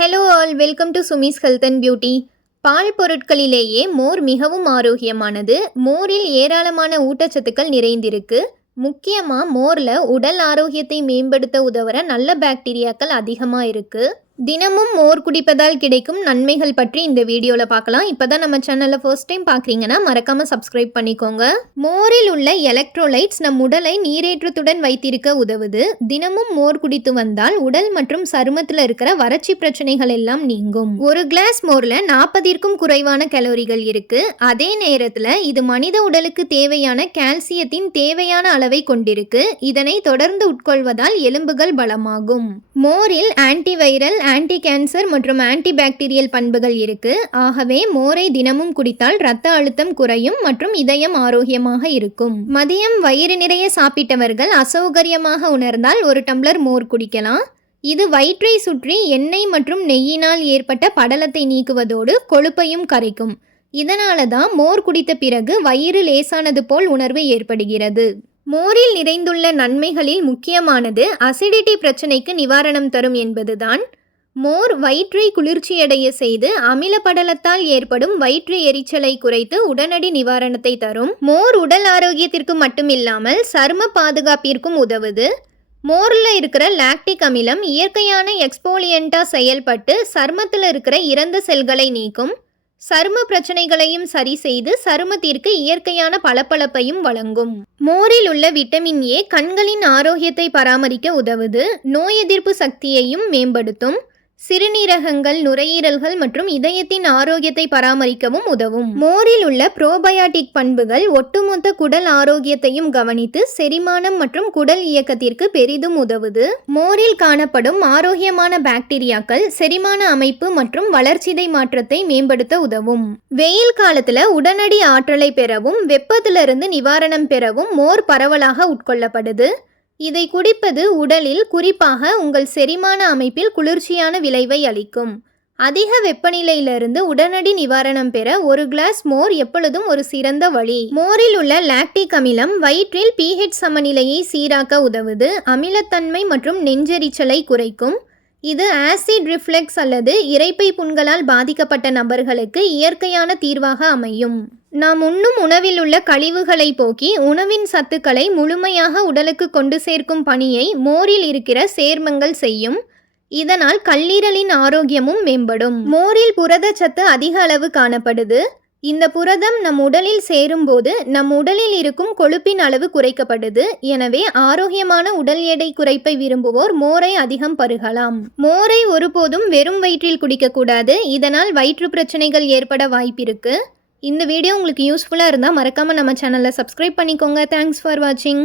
Hello all, welcome to Sumi's health and beauty. பால் பொருட்களிலேயே மோர் மிகவும் ஆரோக்கியமானது. மோரில் ஏராளமான ஊட்டச்சத்துக்கள் நிறைந்திருக்கு. முக்கியமாக மோரில் உடல் ஆரோக்கியத்தை மேம்படுத்த உதவுற நல்ல பாக்டீரியாக்கள் அதிகமாக இருக்குது. தினமும் மோர் குடிப்பதால் கிடைக்கும் நன்மைகள் பற்றி இந்த வீடியோவில் பார்க்கலாம். இப்போ தான் நம்ம சேனலில் ஃபர்ஸ்ட் டைம் பார்க்குறீங்கன்னா மறக்காமல் சப்ஸ்கிரைப் பண்ணிக்கோங்க. மோரில் உள்ள எலக்ட்ரோலைட்ஸ் நம் உடலை நீரேற்றத்துடன் வைத்திருக்க உதவுது. தினமும் மோர் குடித்து வந்தால் உடல் மற்றும் சருமத்தில் இருக்கிற வறட்சி பிரச்சனைகள் எல்லாம் நீங்கும். ஒரு கிளாஸ் மோரில் 40ற்கும் குறைவான கலோரிகள் இருக்கு. அதே நேரத்தில் இது மனித உடலுக்கு தேவையான கால்சியத்தின் தேவையான அளவை கொண்டிருக்கு. இதனை தொடர்ந்து உட்கொள்வதால் எலும்புகள் பலமாகும். மோரில் ஆன்டிவைரல், ஆன்டி கேன்சர் மற்றும் ஆன்டி பாக்டீரியல் பண்புகள் இருக்கு. ஆகவே மோரை தினமும் குடித்தால் இரத்த அழுத்தம் குறையும் மற்றும் இதயம் ஆரோக்கியமாக இருக்கும். மதியம் வயிறு நிறைய சாப்பிட்டவர்கள் அசௌகரியமாக உணர்ந்தால் ஒரு டம்ளர் மோர் குடிக்கலாம். இது வயிற்றை சுற்றி எண்ணெய் மற்றும் நெய்யினால் ஏற்பட்ட படலத்தை நீக்குவதோடு கொழுப்பையும் கரைக்கும். இதனால தான் மோர் குடித்த பிறகு வயிறு லேசானது போல் உணர்வு ஏற்படுகிறது. மோரில் நிறைந்துள்ள நன்மைகளில் முக்கியமானது அசிடிட்டி பிரச்சனைக்கு நிவாரணம் தரும் என்பதுதான். மோர் வயிற்றை குளிர்ச்சியடைய செய்து அமில படலத்தால் ஏற்படும் வயிற்று எரிச்சலை குறைத்து உடனடி நிவாரணத்தை தரும். மோர் உடல் ஆரோக்கியத்திற்கு மட்டுமில்லாமல் சரும பாதுகாப்பிற்கும் உதவுது. மோரில் இருக்கிற லாக்டிக் அமிலம் இயற்கையான எக்ஸ்போலியண்டா செயல்பட்டு சருமத்தில் இருக்கிற இறந்த செல்களை நீக்கும். சரும பிரச்சனைகளையும் சரி செய்து சருமத்திற்கு இயற்கையான பளபளப்பையும் வழங்கும். மோரில் உள்ள விட்டமின் ஏ கண்களின் ஆரோக்கியத்தை பராமரிக்க உதவுது. நோய் எதிர்ப்பு சக்தியையும் மேம்படுத்தும். சிறுநீரகங்கள், நுரையீரல்கள் மற்றும் இதயத்தின் ஆரோக்கியத்தை பராமரிக்கவும் உதவும். மோரில் உள்ள புரோபயாட்டிக் பண்புகள் ஒட்டுமொத்த குடல் ஆரோக்கியத்தையும் கவனித்து செரிமானம் மற்றும் குடல் இயக்கத்திற்கு பெரிதும் உதவுது. மோரில் காணப்படும் ஆரோக்கியமான பாக்டீரியாக்கள் செரிமான அமைப்பு மற்றும் வளர்சிதை மாற்றத்தை மேம்படுத்த உதவும். வெயில் காலத்துல உடனடி ஆற்றலை பெறவும் வெப்பத்திலிருந்து நிவாரணம் பெறவும் மோர் பரவலாக உட்கொள்ளப்படுது. இதை குடிப்பது உடலில், குறிப்பாக உங்கள் செரிமான அமைப்பில் குளிர்ச்சியான விளைவை அளிக்கும். அதிக வெப்பநிலையிலிருந்து உடனடி நிவாரணம் பெற ஒரு கிளாஸ் மோர் எப்பொழுதும் ஒரு சிறந்த வழி. மோரில் உள்ள லாக்டிக் அமிலம் வயிற்றில் pH சமநிலையை சீராக்க உதவுது. அமிலத்தன்மை மற்றும் நெஞ்செரிச்சலை குறைக்கும். இது ஆசிட் ரிஃப்ளெக்ஸ் அல்லது இரைப்பை புண்களால் பாதிக்கப்பட்ட நபர்களுக்கு இயற்கையான தீர்வாக அமையும். நாம் உண்ணும் உணவில் உள்ள கழிவுகளை போக்கி உணவின் சத்துக்களை முழுமையாக உடலுக்கு கொண்டு சேர்க்கும் பணியை மோரில் இருக்கிற சேர்மங்கள் செய்யும். இதனால் கல்லீரலின் ஆரோக்கியமும் மேம்படும். மோரில் புரதச்சத்து அதிக அளவு காணப்படுது. இந்த புரதம் நம் உடலில் சேரும்போது நம் உடலில் இருக்கும் கொழுப்பின் அளவு குறைக்கப்படுது. எனவே ஆரோக்கியமான உடல் எடை குறைப்பை விரும்புவோர் மோரை அதிகம் பருகலாம். மோரை ஒருபோதும் வெறும் வயிற்றில் குடிக்கக்கூடாது. இதனால் வயிற்று பிரச்சனைகள் ஏற்பட வாய்ப்பிருக்கு. இந்த வீடியோ உங்களுக்கு யூஸ்ஃபுல்லாக இருந்தால் மறக்காமல் நம்ம சேனலை சப்ஸ்கிரைப் பண்ணிக்கோங்க. தேங்க்ஸ் ஃபார் வாட்சிங்.